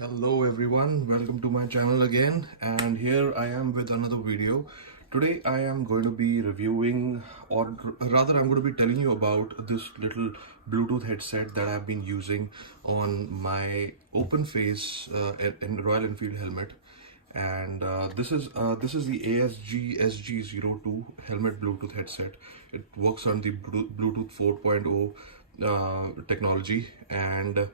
Hello everyone, welcome to my channel again, and here I am with another video. Today I am going to be reviewing, or rather I'm going to be telling you about this little Bluetooth headset that I've been using on my open face in Royal Enfield helmet. And this is the ASG SG02 helmet Bluetooth headset. It works on the Bluetooth 4.0 technology, and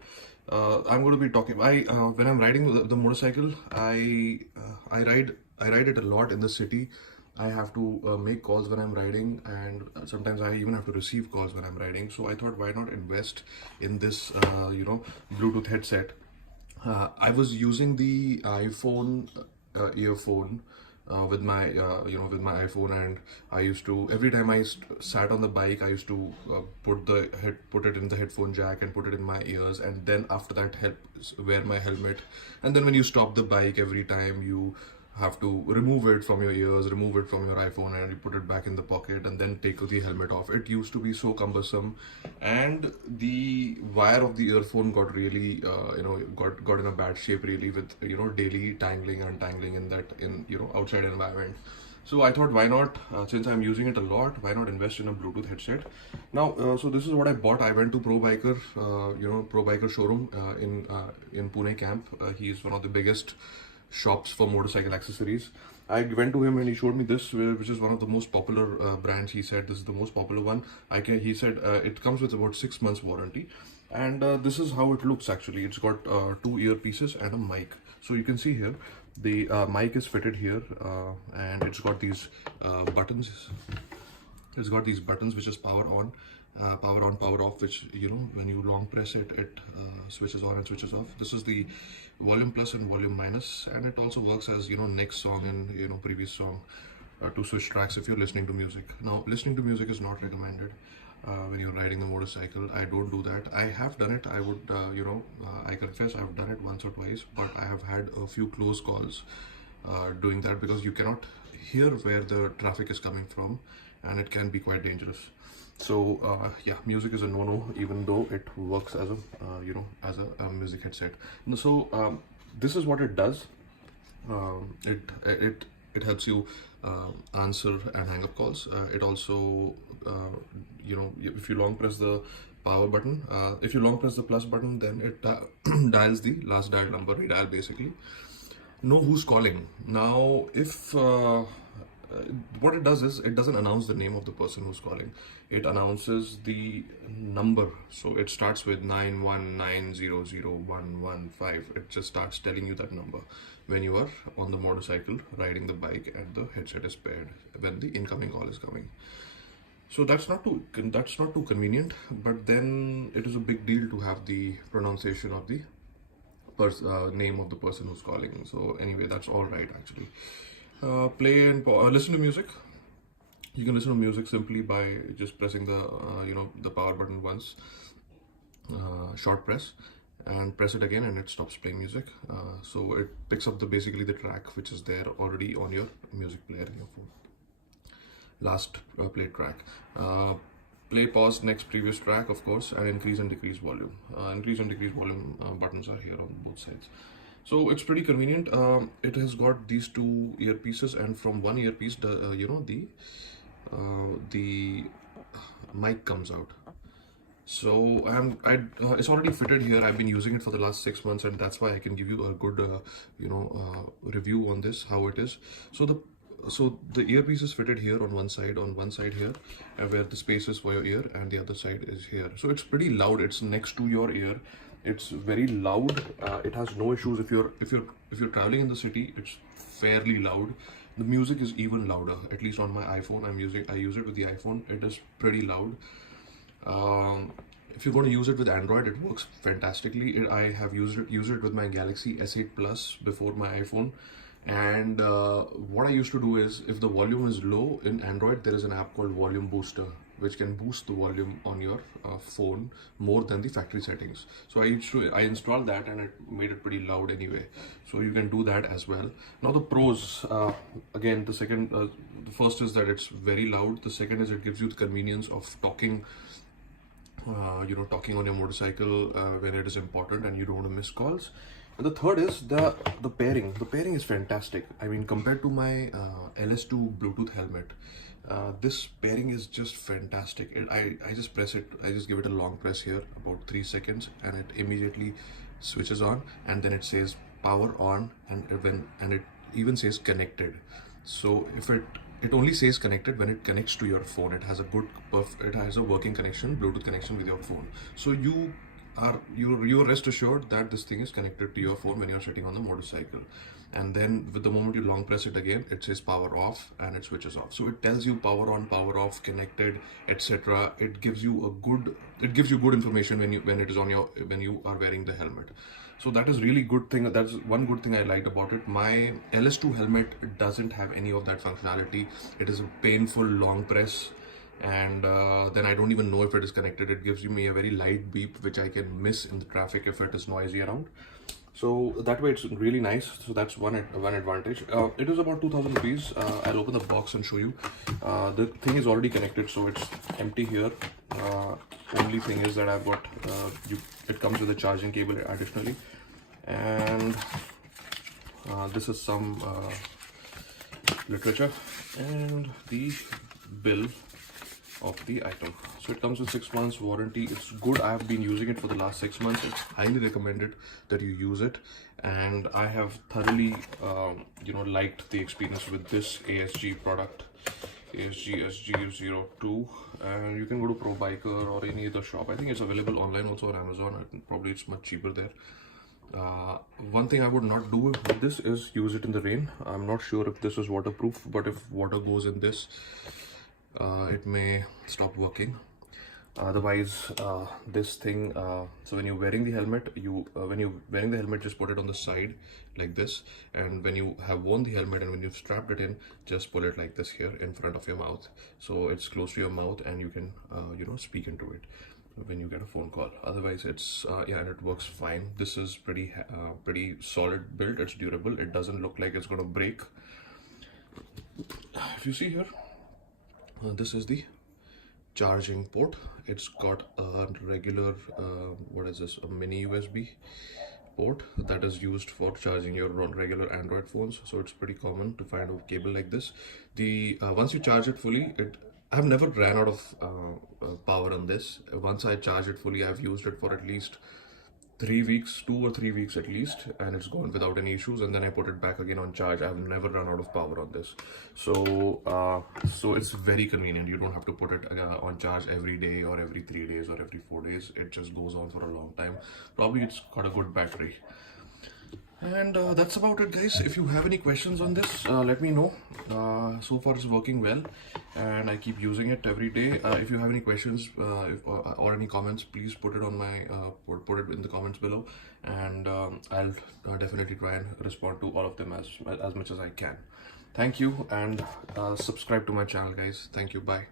I'm going to be talking. When I'm riding the motorcycle, I ride it a lot in the city. I have to make calls when I'm riding, and sometimes I even have to receive calls when I'm riding. So I thought, why not invest in this, Bluetooth headset. I was using the iPhone earphone with my iPhone, and I used to every time I sat on the bike, I used to put it in the headphone jack and put it in my ears, and then after that wear my helmet. And then when you stop the bike, every time you have to remove it from your ears, remove it from your iPhone, and you put it back in the pocket and then take the helmet off. It used to be so cumbersome, and the wire of the earphone got really, got in a bad shape really, with daily tangling and untangling in outside environment. So I thought, why not, since I'm using it a lot, why not invest in a Bluetooth headset? Now, so this is what I bought. I went to Pro Biker showroom in Pune camp. He's one of the biggest shops for motorcycle accessories. I went to him and he showed me this, which is one of the most popular brands. He said this is the most popular one. He said it comes with about 6 months warranty, and this is how it looks actually. It's got two earpieces and a mic. So you can see here, the mic is fitted here, and it's got these buttons. It's got these buttons which is power on, power off, which when you long press it, it switches on and switches off. This is the volume plus and volume minus, and it also works as next song and previous song, to switch tracks if you're listening to music. Now, listening to music is not recommended when you're riding a motorcycle. I don't do that. I have done it. I would I confess I've done it once or twice, but I have had a few close calls doing that, because you cannot hear where the traffic is coming from, and it can be quite dangerous. So yeah, music is a no-no, even though it works as a music headset. So this is what it does. It helps you answer and hang up calls. It also if you long press the power button, if you long press the plus button, then it dials the last dial number, redial basically. Know who's calling. Now, if what it does is, it doesn't announce the name of the person who's calling. It announces the number. So it starts with 919001115. It just starts telling you that number when you are on the motorcycle riding the bike and the headset is paired, when the incoming call is coming. So that's not too convenient, but then it is a big deal to have the pronunciation of the name of the person who's calling. So anyway, that's all right actually. Play and listen to music. You can listen to music simply by just pressing the power button once, short press, and press it again, and it stops playing music. So it picks up basically the track which is there already on your music player in your phone. Last play track. Play, pause, next, previous track, of course, and increase and decrease volume. Increase and decrease volume buttons are here on both sides. So it's pretty convenient. It has got these two earpieces, and from one earpiece, the mic comes out. So it's already fitted here. I've been using it for the last 6 months, and that's why I can give you a good review on this, how it is. So the earpiece is fitted here on one side here, where the space is for your ear, and the other side is here. So it's pretty loud. It's next to your ear. It's very loud. It has no issues. If you're traveling in the city, it's fairly loud. The music is even louder, at least on my iPhone. I use it with the iPhone. It is pretty loud. If you're going to use it with Android, it works fantastically. I have used it with my Galaxy S8 Plus before my iPhone. And what I used to do is, if the volume is low in Android, there is an app called Volume Booster, which can boost the volume on your phone more than the factory settings. So I installed that, and it made it pretty loud anyway. So you can do that as well. Now the pros, again, the first is that it's very loud. The second is it gives you the convenience of talking talking on your motorcycle when it is important and you don't want to miss calls. And the third is the pairing. The pairing is fantastic. I mean, compared to my LS2 Bluetooth helmet, this pairing is just fantastic. I just press it. I just give it a long press here, about 3 seconds, and it immediately switches on, and then it says power on, and it even says connected. So if it only says connected when it connects to your phone. It has a it has a working connection, Bluetooth connection with your phone. So you're rest assured that this thing is connected to your phone when you're sitting on the motorcycle. And then with the moment you long press it again, it says power off and it switches off. So it tells you power on, power off, connected, etc. It gives you good information when you are wearing the helmet. So that is really good thing. That's one good thing I liked about it. My LS2 helmet doesn't have any of that functionality. It is a painful long press, and then I don't even know if it is connected. It gives me a very light beep which I can miss in the traffic if it is noisy around. So that way it's really nice. So that's one advantage. It is about 2000 rupees. I'll open the box and show you. The thing is already connected, so it's empty here. Only thing is that I've got it comes with a charging cable additionally, and this is some literature and the bill of the item. So it comes with 6 months warranty. It's good. I have been using it for the last 6 months. It's highly recommended that you use it, and I have thoroughly liked the experience with this ASG product, ASG SG02, and you can go to Pro Biker or any other shop. I think it's available online also on Amazon. Probably it's much cheaper there. One thing I would not do with this is use it in the rain. I'm not sure if this is waterproof, but if water goes in this, it may stop working. Otherwise, this thing, so when you're wearing the helmet, just put it on the side like this, and when you have worn the helmet and when you've strapped it in, just pull it like this here in front of your mouth, so it's close to your mouth and you can speak into it when you get a phone call. Otherwise it's and it works fine. This is pretty solid build. It's durable. It doesn't look like it's gonna break. If you see here, this is the charging port. It's got a regular a mini USB port that is used for charging your regular Android phones. So it's pretty common to find a cable like this. The once you charge it fully, I've never ran out of power on this. Once I charge it fully, I've used it for at least 3 weeks, 2 or 3 weeks at least, and it's gone without any issues. And then I put it back again on charge. I've never run out of power on this. So so it's very convenient. You don't have to put it on charge every day or every 3 days or every 4 days. It just goes on for a long time. Probably it's got a good battery. And that's about it, guys. If you have any questions on this, let me know. So far it's working well, and I keep using it every day. If you have any questions or any comments, please put it on my put it in the comments below, and I'll definitely try and respond to all of them as much as I can. Thank you, and subscribe to my channel, guys. Thank you. Bye.